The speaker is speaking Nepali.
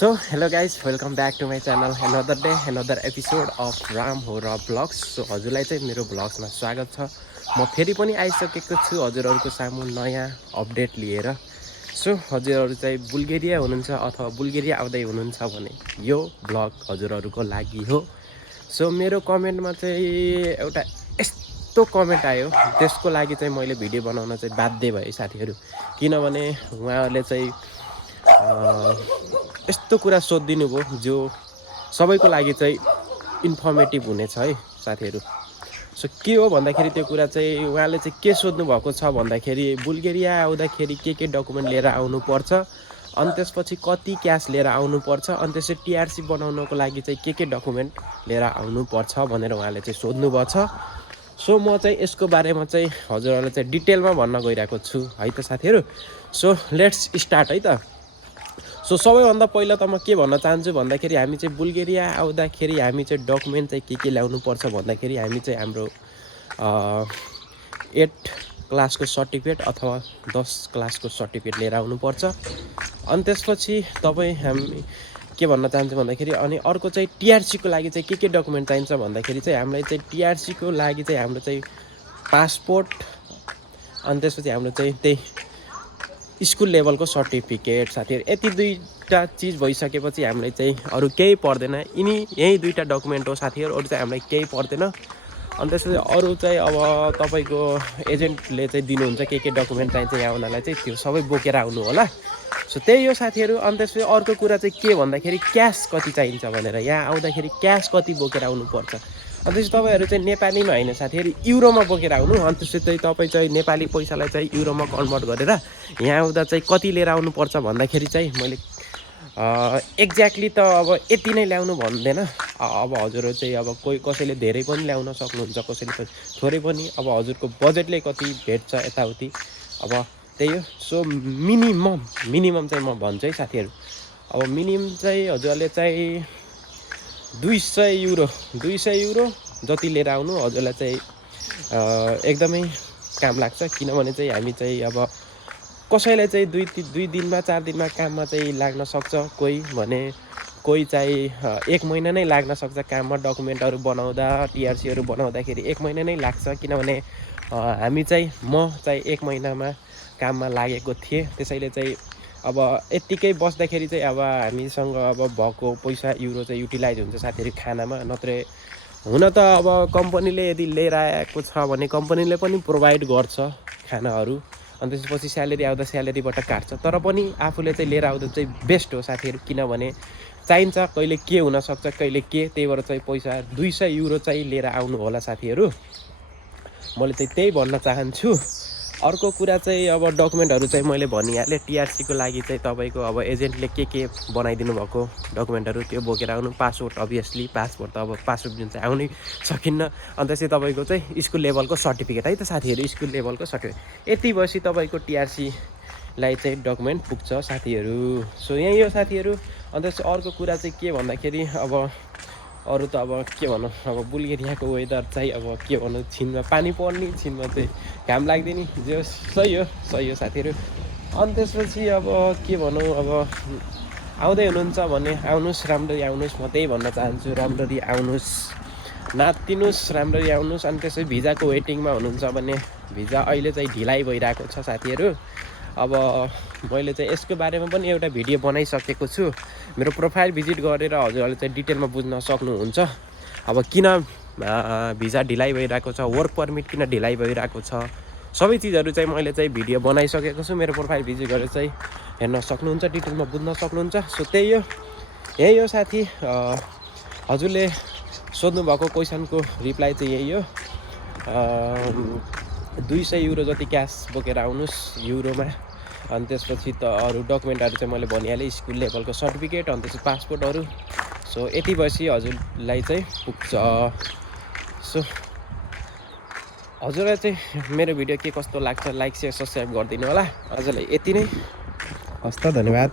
So hello guys, welcome back to my channel. Another day, another episode of Ram हो र ब्लग्स. सो हजुरलाई चाहिँ मेरो ब्लग्समा स्वागत छ. म फेरि पनि आइसकेको छु हजुरहरूको सामु नयाँ अपडेट लिएर. सो हजुरहरू चाहिँ बुल्गेरिया हुनुहुन्छ अथवा बुल्गेरिया आउँदै हुनुहुन्छ भने यो ब्लग हजुरहरूको लागि हो. सो मेरो कमेन्टमा चाहिँ एउटा यस्तो कमेन्ट आयो, त्यसको लागि चाहिँ मैले भिडियो बनाउन चाहिँ बाध्य भएँ साथीहरू. किनभने उहाँहरूले चाहिँ यस्तो कुरा सोधिदिनु भयो जो सबैको लागि चाहिँ इन्फर्मेटिभ हुनेछ है साथीहरू. सो के हो भन्दाखेरि त्यो कुरा चाहिँ उहाँले चाहिँ के सोध्नु भएको छ भन्दाखेरि बुल्गेरिया आउँदाखेरि के डकुमेन्ट लिएर आउनुपर्छ, अनि त्यसपछि कति क्यास लिएर आउनुपर्छ, अनि त्यसपछि टिआरसी बनाउनको लागि चाहिँ के डकुमेन्ट लिएर आउनुपर्छ भनेर उहाँले चाहिँ सोध्नु भएको छ. सो म चाहिँ यसको बारेमा चाहिँ हजुरहरूलाई चाहिँ डिटेलमा भन्न गइरहेको छु है त साथीहरू. सो लेट्स स्टार्ट है त. सो सबैभन्दा पहिला त म के भन्न चाहन्छु भन्दाखेरि हामी चाहिँ बुल्गेरिया आउँदाखेरि हामी चाहिँ डकुमेन्ट चाहिँ के ल्याउनुपर्छ भन्दाखेरि हामी चाहिँ हाम्रो 8 क्लासको सर्टिफिकेट अथवा 10 क्लासको सर्टिफिकेट लिएर आउनुपर्छ. अनि त्यसपछि तपाईँ हामी के भन्न चाहन्छु भन्दाखेरि अनि अर्को चाहिँ टिआरसीको लागि चाहिँ के डकुमेन्ट चाहिन्छ भन्दाखेरि चाहिँ हामीलाई चाहिँ टिआरसीको लागि चाहिँ हाम्रो चाहिँ पासपोर्ट, अनि त्यसपछि हाम्रो चाहिँ त्यही स्कुल लेभलको सर्टिफिकेट साथीहरू. यति दुईवटा चिज भइसकेपछि हामीलाई चाहिँ अरू केही पर्दैन. यही दुईवटा डकुमेन्ट हो साथीहरू, अरू चाहिँ हामीलाई केही पर्दैन. अनि त्यसपछि अरू चाहिँ अब तपाईँको एजेन्टले चाहिँ दिनुहुन्छ के डकुमेन्ट चाहिन्छ यहाँ आउनलाई चाहिँ त्यो सबै बोकेर आउनु होला. सो त्यही हो साथीहरू. अनि त्यसपछि अर्को कुरा चाहिँ के भन्दाखेरि क्यास कति चाहिन्छ भनेर, यहाँ आउँदाखेरि क्यास कति बोकेर आउनुपर्छ. अनि त्यसपछि तपाईँहरू चाहिँ नेपालीमा होइन साथीहरू, युरोमा बोकेर आउनु. अनि त्यसपछि चाहिँ तपाईँ चाहिँ नेपाली पैसालाई चाहिँ युरोमा कन्भर्ट गरेर यहाँ आउँदा चाहिँ कति लिएर आउनुपर्छ भन्दाखेरि चाहिँ मैले एक्ज्याक्टली त अब यति नै ल्याउनु भन्दैन. अब हजुरहरू चाहिँ अब कोही कसैले धेरै पनि ल्याउन सक्नुहुन्छ, कसैले थोरै पनि. अब हजुरको बजेटले कति भेट्छ यताउति, अब त्यही हो. सो मिनिमम चाहिँ म भन्छु है साथीहरू. अब मिनिमम चाहिँ हजुरले चाहिँ 200 युरो जति लिएर आउनु हजुरलाई चाहिँ एकदमै काम लाग्छ. किनभने चाहिँ हामी चाहिँ अब कसैलाई चाहिँ दुई दिनमा 4 दिनमा काममा चाहिँ लाग्न सक्छ, कोही चाहिँ 1 महिना नै लाग्न सक्छ काममा. डकुमेन्टहरू बनाउँदा टिआरसीहरू बनाउँदाखेरि 1 महिना नै लाग्छ. किनभने हामी चाहिँ म चाहिँ 1 महिनामा काममा लागेको थिएँ. त्यसैले चाहिँ अब यत्तिकै बस्दाखेरि चाहिँ अब हामीसँग अब भएको पैसा युरो चाहिँ युटिलाइज हुन्छ साथीहरू खानामा. नत्र हुन त अब कम्पनीले यदि लिएर आएको छ भने कम्पनीले पनि प्रोभाइड गर्छ खानाहरू. अनि त्यसपछि स्यालेरी आउँदा स्यालेरीबाट काट्छ. तर पनि आफूले चाहिँ लिएर आउँदा चाहिँ बेस्ट हो साथीहरू. किनभने चाहिन्छ कहिले के हुनसक्छ कहिले के, त्यही भएर चाहिँ पैसा 200 युरो चाहिँ लिएर आउनु होला साथीहरू. मैले चाहिँ त्यही भन्न चाहन्छु. अर्को कुरा चाहिँ अब डकुमेन्टहरू चाहिँ मैले भनिहालेँ. टिआरसीको लागि चाहिँ तपाईँको अब एजेन्टले के बनाइदिनु भएको डकुमेन्टहरू त्यो बोकेर आउनु. पासपोर्ट अभियसली, पासपोर्ट त अब पासपोर्ट जुन चाहिँ आउनै सकिन्न. अनि त्यसै तपाईँको चाहिँ स्कुल लेभलको सर्टिफिकेट है त साथीहरू, स्कुल लेभलको सर्टिफिकेट. यति भएपछि तपाईँको टिआरसीलाई चाहिँ डकुमेन्ट पुग्छ साथीहरू. सो यही हो साथीहरू. अनि त्यसपछि अर्को कुरा चाहिँ के भन्दाखेरि अब अरू त अब के भनौँ, अब बुल्गेरियाको वेदर चाहिँ अब के भनौँ, छिनमा पानी पर्ने, छिनमा चाहिँ घाम लाग्दैन. जो सही हो साथीहरू. अनि त्यसपछि अब के भनौँ, अब आउँदै हुनुहुन्छ भने आउनुहोस्, राम्ररी आउनुहोस्. म त्यही भन्न चाहन्छु, राम्ररी आउनुहोस्, नातिनुहोस्, राम्ररी आउनुहोस्. अनि त्यसपछि भिजाको वेटिङमा हुनुहुन्छ भने भिजा अहिले चाहिँ ढिलाइ भइरहेको छ साथीहरू. अब मैले चाहिँ यसको बारेमा पनि एउटा भिडियो बनाइसकेको छु. मेरो प्रोफाइल भिजिट गरेर हजुरहरूले चाहिँ डिटेलमा बुझ्न सक्नुहुन्छ. अब किन भिजा ढिलाइ भइरहेको छ, वर्क पर्मिट किन ढिलाइ भइरहेको छ, सबै चिजहरू चाहिँ मैले चाहिँ भिडियो बनाइसकेको छु. मेरो प्रोफाइल भिजिट गरेर चाहिँ हेर्न सक्नुहुन्छ, डिटेलमा बुझ्न सक्नुहुन्छ. सो यही हो साथी. हजुरले सोध्नुभएको क्वेसनको रिप्लाई चाहिँ यही हो. 200 युरो जति क्यास बोकेर आउनुहोस् युरोमा. अनि त्यसपछि त अरू डकुमेन्टहरू चाहिँ मैले भनिहालेँ, स्कुल लेभलको सर्टिफिकेट, अनि त्यसपछि पासपोर्टहरू. सो यति भएपछि हजुरलाई चाहिँ पुग्छ. सो हजुरलाई चाहिँ मेरो भिडियो के कस्तो लाग्छ लाइक सेयर सब्सक्राइब गरिदिनु होला. आजलाई यति नै. हस् त, धन्यवाद.